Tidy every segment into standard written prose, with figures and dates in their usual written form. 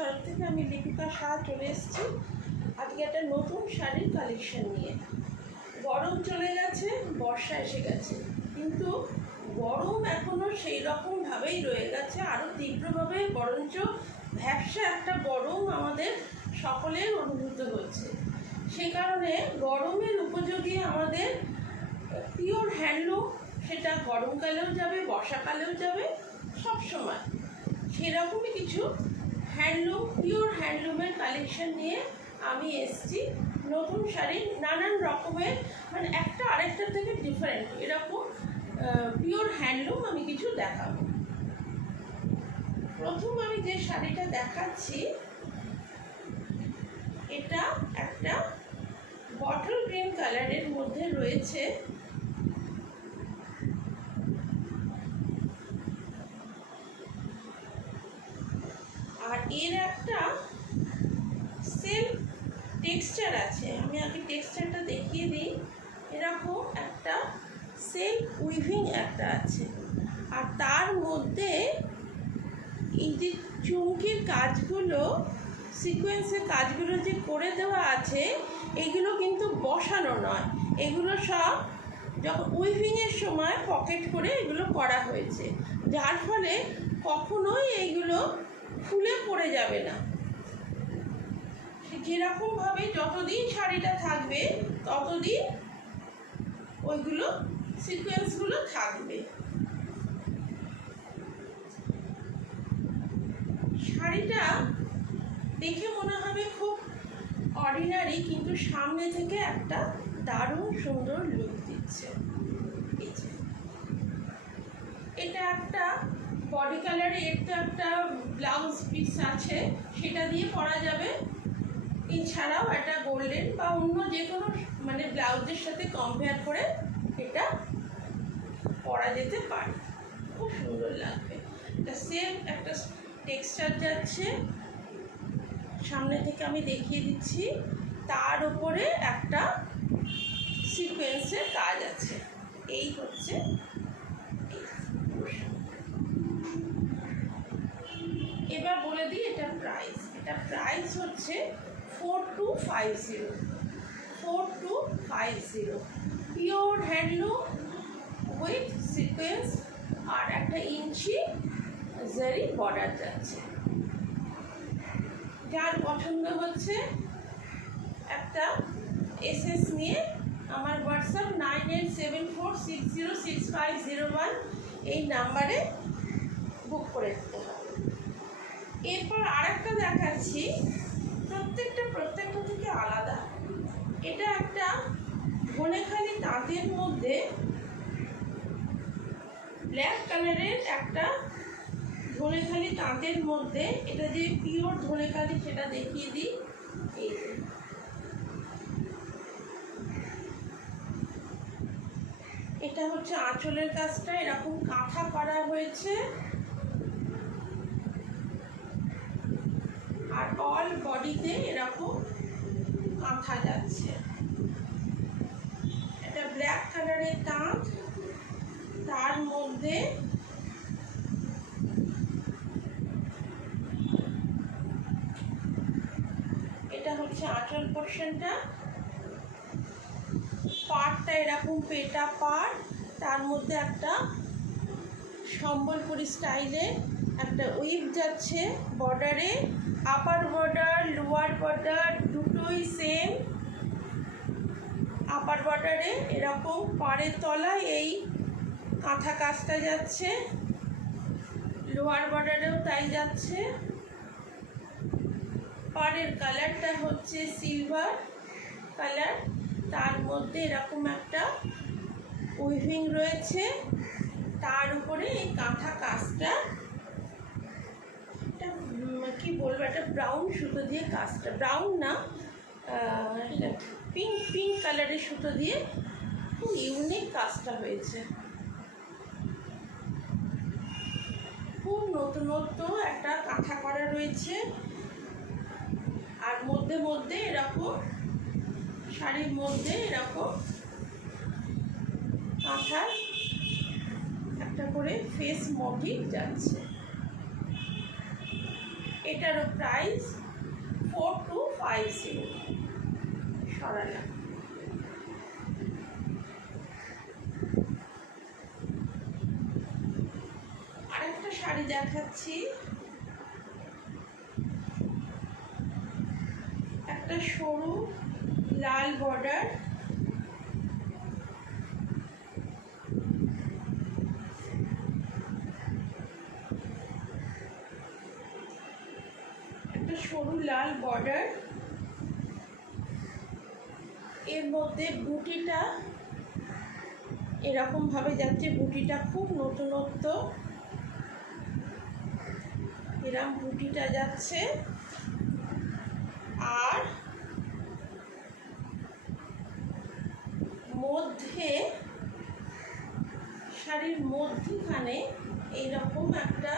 তরফ থেকে আমি লিপিকা শাহ চলে এসেছি আজকে একটা নতুন শাড়ির কালেকশন নিয়ে। গরম চলে গেছে, বর্ষা এসে গেছে, কিন্তু গরম এখনও সেই রকমভাবেই রয়ে গেছে, আরও তীব্রভাবে, বরঞ্চ ভ্যাপসা একটা গরম আমাদের সকলের অনুভূত হচ্ছে। সেই কারণে গরমের উপযোগী আমাদের পিওর হ্যান্ডলুম, সেটা গরমকালেও যাবে, বর্ষাকালেও যাবে, সব সময় সেরকমই কিছু হ্যান্ডলুম, পিওর হ্যান্ডলুমের কালেকশন নিয়ে আমি এসেছি। নতুন শাড়ির নানান রকমের, মানে একটা আরেকটা থেকে ডিফারেন্ট এরকম পিওর হ্যান্ডলুম আমি কিছু দেখাবো। প্রথম আমি যে শাড়িটা দেখাচ্ছি, এটা একটা বটল গ্রিন কালারের মধ্যে রয়েছে। আর এর একটা সেলফ টেক্সচার আছে, আমি আগে টেক্সচারটা দেখিয়ে দিই। এরকম একটা সেলফ উইভিং একটা আছে, আর তার মধ্যে এই যে চুমকির কাজগুলো, সিকোয়েন্সের কাজগুলো যে করে দেওয়া আছে, এগুলো কিন্তু বসানো নয়, এগুলো সব যখন উইভিংয়ের সময় পকেট করে এগুলো করা হয়েছে, যার ফলে কখনোই এইগুলো খুলে পড়ে যাবে না। যেরকমভাবে যতদিন শাড়িটা থাকবে ততদিন ওইগুলো সিকোয়েন্সগুলো থাকবে। শাড়িটা দেখে মনে হবে খুব অর্ডিনারি, কিন্তু সামনে থেকে একটা দারুণ সুন্দর লুক দিচ্ছে। এটা একটা বডি কালারে, এটা একটা ব্লাউজ পিস আছে, সেটা দিয়ে পরা যাবে। এছাড়াও একটা গোল্ডেন বা অন্য যে কোনো মানে ব্লাউজের সাথে কম্পেয়ার করে এটা পরা যেতে পারে, খুব সুন্দর লাগবে। এটা সেম একটা টেক্সচার যাচ্ছে, সামনে থেকে আমি দেখিয়ে দিচ্ছি। তার উপরে একটা সিকোয়েন্সের কাজ আছে। এই হচ্ছে, এবার বলে দিই এটা প্রাইস। এটা প্রাইস হচ্ছে 4250, 4250, পিওর হ্যান্ডলুম উইথ সিকোয়েন্স, আর একটা ইঞ্চি জারি বর্ডার যাচ্ছে। যার পছন্দ হচ্ছে একটা এসএস নিয়ে আমার হোয়াটসঅ্যাপ 9874606501 এই নাম্বারে বুক করে দিতে হবে। এরপর আরেকটা দেখাচ্ছি, প্রত্যেকটা থেকে আলাদা। এটা একটা ধনেখালি তাঁতের মধ্যে ব্ল্যাক কালারের একটা ধনেখালি তাঁতের মধ্যে, এটা যে পিওর ধনেখালি সেটা দেখিয়ে দিই। এই এটা হচ্ছে আঁচলের কাজটা, এরকম কাঁথা করা হয়েছে, আর অল বডিতে এরকম কাঁথা যাচ্ছে। এটা ব্ল্যাক কালারের তাঁত, তার মধ্যে এটা হচ্ছে আঁচল পোর্শনটা, পাড়টা এরকম পেটা পাড়, তার মধ্যে একটা সম্বলপুরি স্টাইলে একটা উইভ যাচ্ছে বর্ডারে। আপার বর্ডার, লোয়ার বর্ডার দুটোই সেম। আপার বর্ডারে এরকম পাড়ের তলায় এই কাঁথা কাজটা যাচ্ছে, লোয়ার বর্ডারেও তাই যাচ্ছে। পাড়ের কালারটা হচ্ছে সিলভার কালার, তার মধ্যে এরকম একটা উইভিং রয়েছে, তার উপরে এই কাঁথা কাজটা, এটা কি বলবো, একটা ব্রাউন সুতো দিয়ে কাজটা, ব্রাউন না, পিঙ্ক কালারের সুতো দিয়ে খুব ইউনিক কাজটা হয়েছে। খুব নতুনত্ব একটা কাঁথা করা রয়েছে, আর মধ্যে মধ্যে এরকম শাড়ির মধ্যে এরকম কাঁথার একটা করে ফেস মোটিভ যাচ্ছে। এটারও প্রাইস 4250। সরালাম। আরেকটা শাড়ি দেখাচ্ছি, একটা সরু লাল বর্ডার, একটা সরু লাল বর্ডার, এর মধ্যে বুটিটা এরকম ভাবে যাচ্ছে, বুটিটা খুব নতুনত্ব, এরকম বুটিটা যাচ্ছে। আর মধ্যে শাড়ির মধ্যখানে এইরকম একটা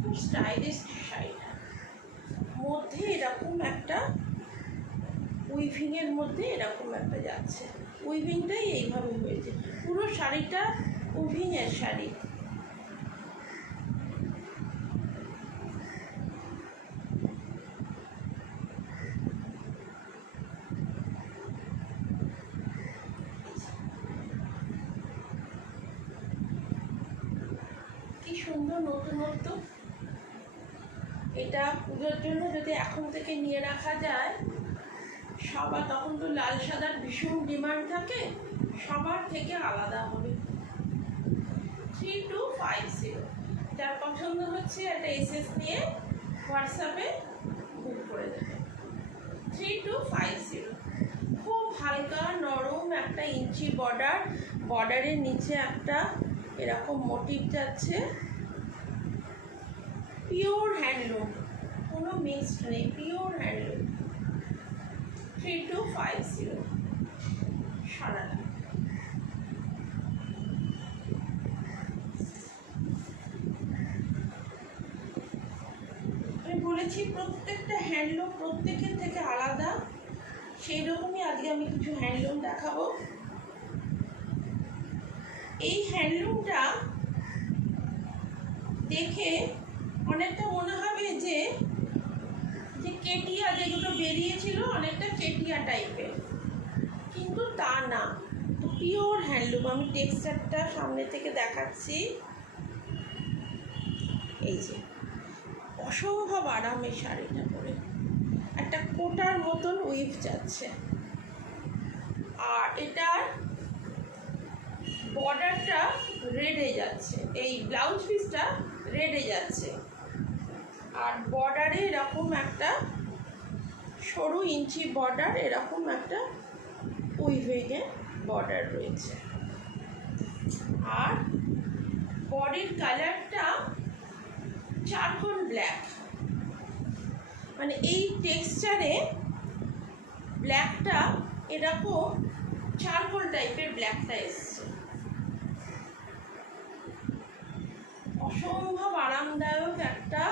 খুব স্টাইলিশ শাড়িটা, মধ্যে এরকম একটা উইভিংয়ের মধ্যে এরকম একটা যাচ্ছে, উইভিংটাই এইভাবে হয়েছে, পুরো শাড়িটা উইভিংয়ের শাড়ি। কি সুন্দর নতুনত্ব। এটা পুজোর জন্য যদি এখন থেকে নিয়ে রাখা যায়, সবার তখন তো লাল সাদার ভীষণ ডিমান্ড থাকে, সবার থেকে আলাদা হবে। 3250। যার পছন্দ হচ্ছে একটা এসএস নিয়ে হোয়াটসঅ্যাপে বুক করে দেবে। 3250। খুব হালকা নরম একটা ইঞ্চি বর্ডার, বর্ডারের নিচে একটা এরকম মোটিভ যাচ্ছে, পিওর হ্যান্ডলুম, কোনো মিক্সড নেই, পিওর হ্যান্ডলুম। 3250। সারাটা আমি বলেছি প্রত্যেকটা হ্যান্ডলুম প্রত্যেকের থেকে আলাদা, সেই রকমই আজকে আমি কিছু হ্যান্ডলুম দেখাবো। এই হ্যান্ডলুমটা দেখে অনেকটা মনে হবে যে কেটিয়া যেগুলো বেরিয়েছিল অনেকটা কেটিয়া টাইপের, কিন্তু তা না, পিওর হ্যান্ডলুম। আমি টেক্সচারটা সামনে থেকে দেখাচ্ছি, এই যে অসম্ভব আরামের শাড়িটা পরে, একটা কোটার মতন উইভ যাচ্ছে, আর এটার বর্ডারটা রেডে যাচ্ছে, এই ব্লাউজ পিসটা রেডে যাচ্ছে, আর বর্ডারে এরকম একটা সরু ইঞ্চি বর্ডার, এরকম একটা উইভিংয়ে বর্ডার রয়েছে, আর বডির কালারটা চারকোল ব্ল্যাক, মানে এই টেক্সচারে ব্ল্যাকটা এরকম চারকোল টাইপের ব্ল্যাকটা এসছে। অসম্ভব আরামদায়ক একটা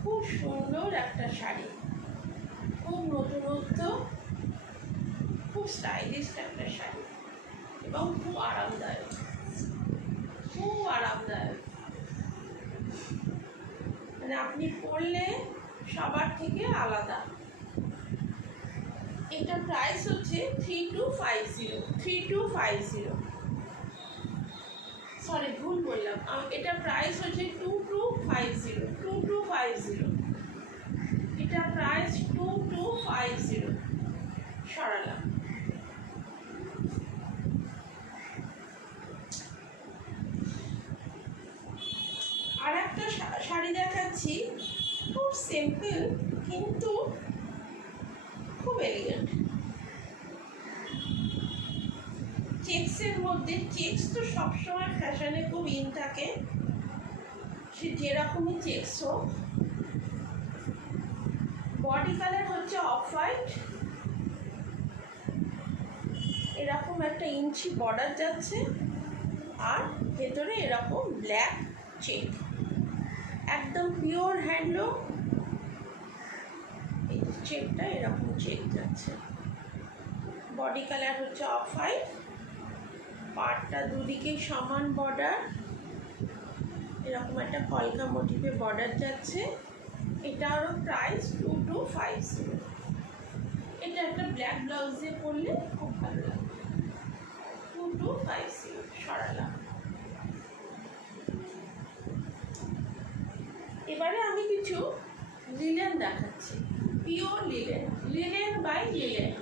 খুব সুন্দর একটা শাড়ি, খুব নতুনত্ব, খুব স্টাইলিশ একটা শাড়ি, এবং খুব আরামদায়ক, খুব আরামদায়ক, মানে আপনি পরলে সবার থেকে আলাদা। এটা প্রাইস হচ্ছে 3250। সরি, ভুল বললাম, এটা প্রাইস হচ্ছে 2250। এটা প্রাইস 2250। সরালাম। আর একটা শাড়ি দেখাচ্ছি, খুব সিম্পল কিন্তু খুব এলিগেন্ট, চেক্সের মধ্যে। চেক্স তো সবসময় ফ্যাশনে খুব ইন থাকে, সে যেরকমই চেক্স হোক। বডি কালার হচ্ছে অফ হোয়াইট, এরকম একটা ইঞ্চি বর্ডার যাচ্ছে, আর ভেতরে এরকম ব্ল্যাক চেক, একদম পিওর হ্যান্ডলুম। এই চেকটা এরকম চেক যাচ্ছে, বডি কালার হচ্ছে অফ হোয়াইট, পাড়টা দুদিকে সমান বর্ডার, এরকম একটা কলকা মোটিভে বর্ডার যাচ্ছে। এটারও প্রাইস 2250। এটা একটা ব্ল্যাক ব্লাউজ দিয়ে পরলে খুব ভালো লাগবে। 2250 সরালাম। এবারে আমি কিছু লিলেন দেখাচ্ছি, pure linen, linen by linen,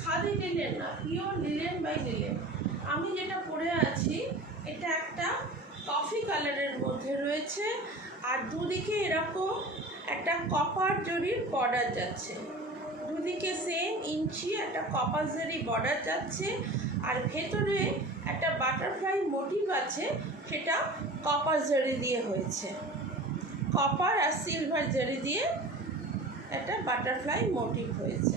খাদি লিলেন না, পিওর লিলেন বাই লিলেন। আমি যেটা পরে আছি এটা একটা কফি কালারের মধ্যে রয়েছে, আর দুদিকে এরকম একটা কপার জরির বর্ডার যাচ্ছে, দুদিকে সেম ইঞ্চি একটা কপার জরি বর্ডার যাচ্ছে, আর ভেতরে একটা বাটারফ্লাই মোটিভ আছে, সেটা কপার জরি দিয়ে হয়েছে, কপার আর সিলভার জরি দিয়ে একটা বাটারফ্লাই মোটিভ হয়েছে।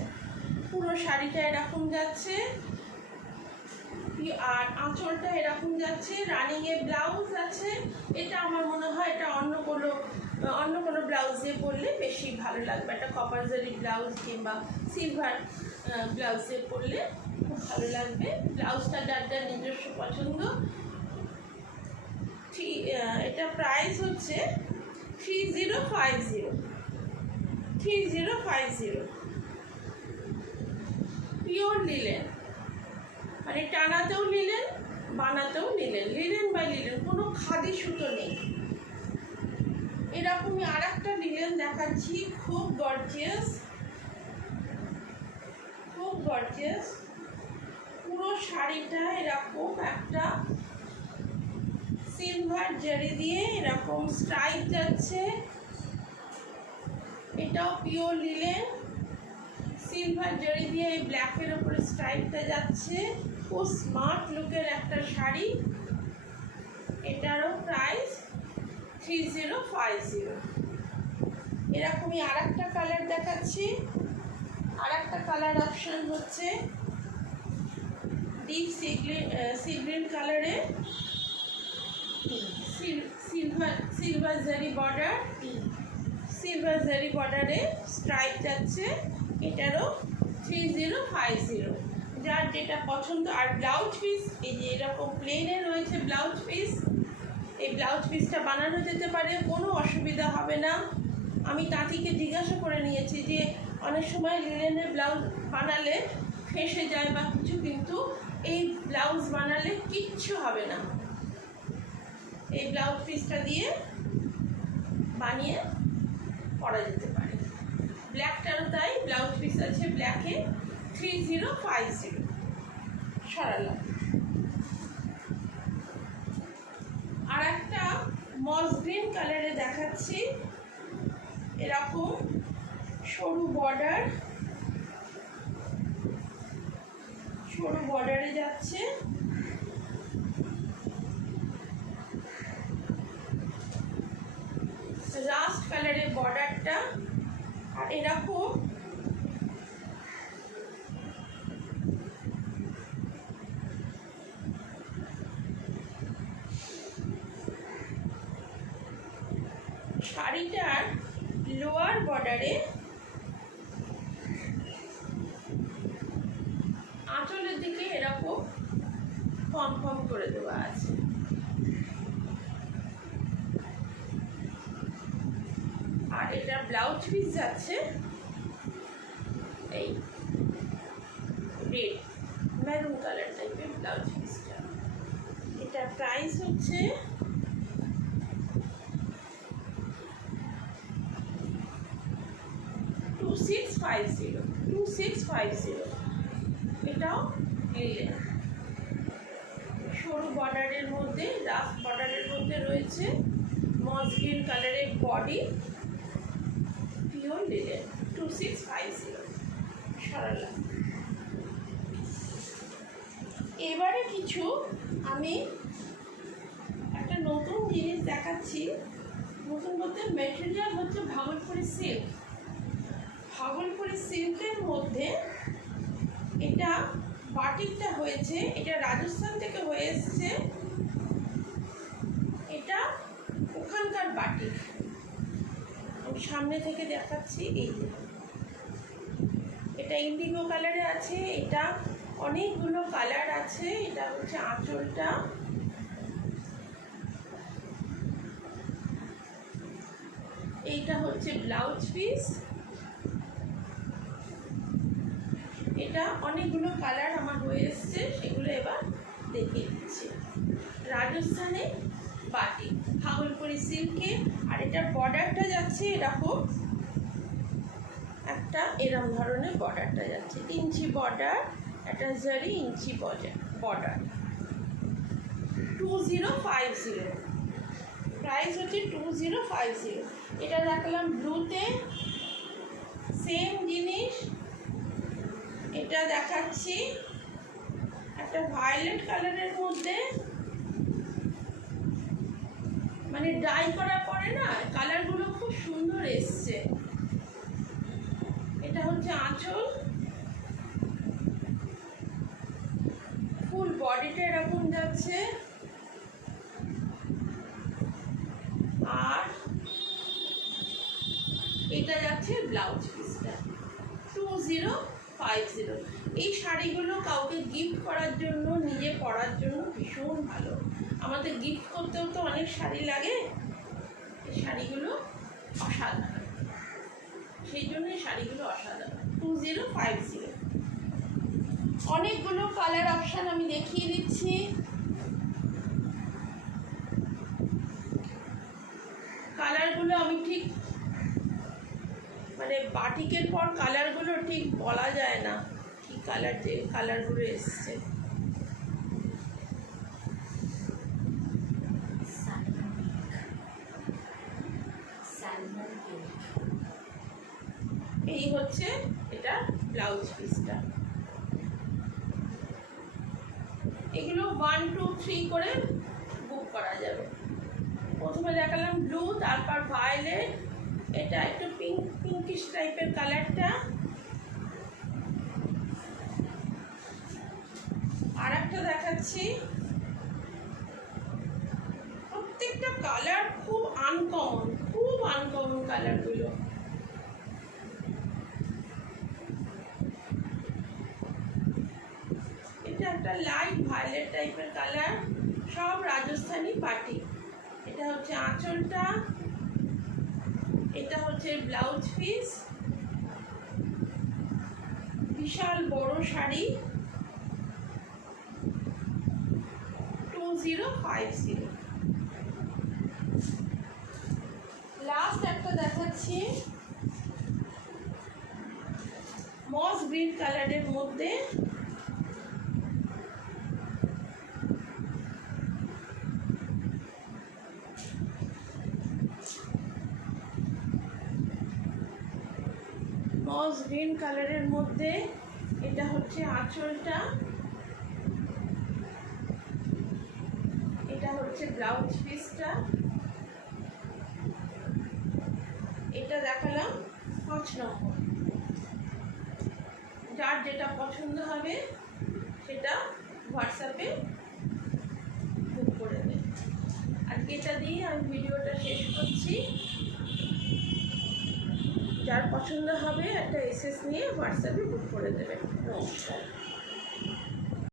পুরো শাড়িটা এরকম যাচ্ছে, আর আঁচলটা এরকম যাচ্ছে, রানিংয়ে ব্লাউজ আছে। এটা আমার মনে হয় এটা অন্য কোনো ব্লাউজ দিয়ে পরলে বেশি ভালো লাগবে, একটা কপার জরি ব্লাউজ কিংবা সিলভার ব্লাউজ দিয়ে পরলে খুব ভালো লাগবে। ব্লাউজটা যার যার নিজস্ব পছন্দ। এটা প্রাইস হচ্ছে 3050, 3050। পিওর লিলেন, মানে টানাতেও নিলেন, বানাতেও নিলেন, লিলেন বাই লিলেন, কোনো খাদি সুতো নেই। এরকমই আর একটা লিলেন দেখাচ্ছি, খুব গর্জিয়াস, খুব গর্জিয়াস। পুরো শাড়িটা এরকম একটা সিলভার জারি দিয়ে এরকম স্ট্রাইপ যাচ্ছে, এটাও পিওর লিলেন, সিলভার জারি দিয়ে এই ব্ল্যাকের উপরে স্ট্রাইপটা যাচ্ছে, খুব স্মার্ট লুকের একটা শাড়ি। এটারও প্রাইস 3050। এরকমই আর একটা কালার দেখাচ্ছি, আর একটা কালার অপশান হচ্ছে ডিপ সি গ্রিন কালারে, সিলভার জারি বর্ডার, সিলভার জারি বর্ডারে স্ট্রাইপ যাচ্ছে, এটারও 3050। যার যেটা পছন্দ। আর ব্লাউজ পিস এই যে এরকম প্লেনে রয়েছে ব্লাউজ পিস, এই ব্লাউজ পিসটা বানানো যেতে পারে, কোনো অসুবিধা হবে না। আমি তাঁতিকে জিজ্ঞাসা করে নিয়েছি যে অনেক সময় লিলেনের ব্লাউজ বানালে ফেঁসে যায় বা কিছু, কিন্তু এই ব্লাউজ বানালে কিচ্ছু হবে না। এই ব্লাউজ পিসটা দিয়ে বানিয়ে পরা যেতে পারে। ব্ল্যাকটারও তাই, ব্লাউজ পিস আছে ব্ল্যাকে, 3050 সরালাম। আর একটা মস গ্রিন কালারে দেখাচ্ছি, এরকম সরু বর্ডার, সরু বর্ডারে যাচ্ছে, রাস্ট কালারের বর্ডারটা, আর এরকম শাড়িটার লোয়ার বর্ডারে আঁচলের দিকে এরকম কম করে দেওয়া আছে। আর এটা ব্লাউজ পিস যাচ্ছে এই রেড মেরুন কালার টাইপের ব্লাউজ পিসটা। এটা প্রাইস হচ্ছে 2650। এটাও লিলেন, সরু বর্ডারের মধ্যে, রাফ বর্ডারের মধ্যে রয়েছে, মস গ্রিন কালারের বডি, পিওর লিলেন, 2650 সরালাম। এবারে কিছু আমি একটা নতুন জিনিস দেখাচ্ছি। নতুন বলতে মেটেরিয়াল হচ্ছে ভাগলপুরি সিল্ক। ভাগলপুরি সিল্কের মধ্যে এটা বাটিকটা হয়েছে, এটা রাজস্থান থেকে হয়ে এসছে, এটা ওখানকার বাটিক। আমি সামনে থেকে দেখাচ্ছি, এই যে এটা ইন্ডিগো কালারে আছে, এটা অনেকগুলো কালার আছে। এটা হচ্ছে আঁচলটা, এইটা হচ্ছে ব্লাউজ পিস। এটা অনেকগুলো কালার আমার হয়ে এসছে, সেগুলো এবার দেখিয়ে দিচ্ছি। রাজস্থানে বাটি, ভাগলপুরি সিল্কে, আর এটার বর্ডারটা যাচ্ছে এরকম একটা, এরকম ধরনের বর্ডারটা যাচ্ছে, ইঞ্চি বর্ডার, একটা জারি ইঞ্চি বর্ডার। 2050, প্রাইস হচ্ছে 2050। এটা দেখালাম ব্লুতে, সেম জিনিস এটা দেখাচ্ছি একটা ভায়োলেট কালারের মধ্যে, মানে ডাই করার পরে না কালারগুলো খুব সুন্দর এসছে। এটা হচ্ছে আঁচল, ফুল বডিটা এরকম যাচ্ছে, আর এটা যাচ্ছে ব্লাউজ পিসটা। 2050। এই শাড়িগুলো কাউকে গিফট করার জন্য, নিজে পরার জন্য ভীষণ ভালো। আমাদের গিফট করতেও তো অনেক শাড়ি লাগে, এই শাড়িগুলো অসাধারণ, সেই জন্য এই শাড়িগুলো অসাধারণ। 2050। অনেকগুলো কালার অপশান আমি দেখিয়ে দিচ্ছি। কালারগুলো আমি ঠিক, মানে বাটিকের পর কালারগুলো ঠিক বলা যায় না কি কালার, যে কালারগুলো এসছে। এই হচ্ছে এটা ব্লাউজ পিসটা। এগুলো 1, 2, 3 করে বুক করা যাবে। প্রথমে দেখালাম ব্লু, তারপর ভায়োলেট, এটা একটু পিঙ্কিশ টাইপের কালারটা, আর একটা দেখাচ্ছি। প্রত্যেকটা কালার খুব আনকমন কালারগুলো। এটা একটা লাইট ভায়োলেট টাইপের কালার, সব রাজস্থানি পাটি। এটা হচ্ছে আঁচলটা, এটা হচ্ছে ব্লাউজ পিস, বিশাল বড় শাড়ি। 2050। লাস্ট একটা দেখাচ্ছি, মস গ্রিন কালারের মধ্যে, মস গ্রিন কালারের মধ্যে। এটা হচ্ছে আঁচলটা, এটা হচ্ছে ব্লাউজ পিসটা। এটা দেখালাম 5 নম্বর। যার যেটা পছন্দ হবে সেটা হোয়াটসঅ্যাপে বুক করে দেবে। আজকে এটা দিয়ে আমি ভিডিওটা শেষ করছি। যার পছন্দ হবে একটা এসএস নিয়ে হোয়াটসঅ্যাপে বুক করে দেবে। নমস্কার।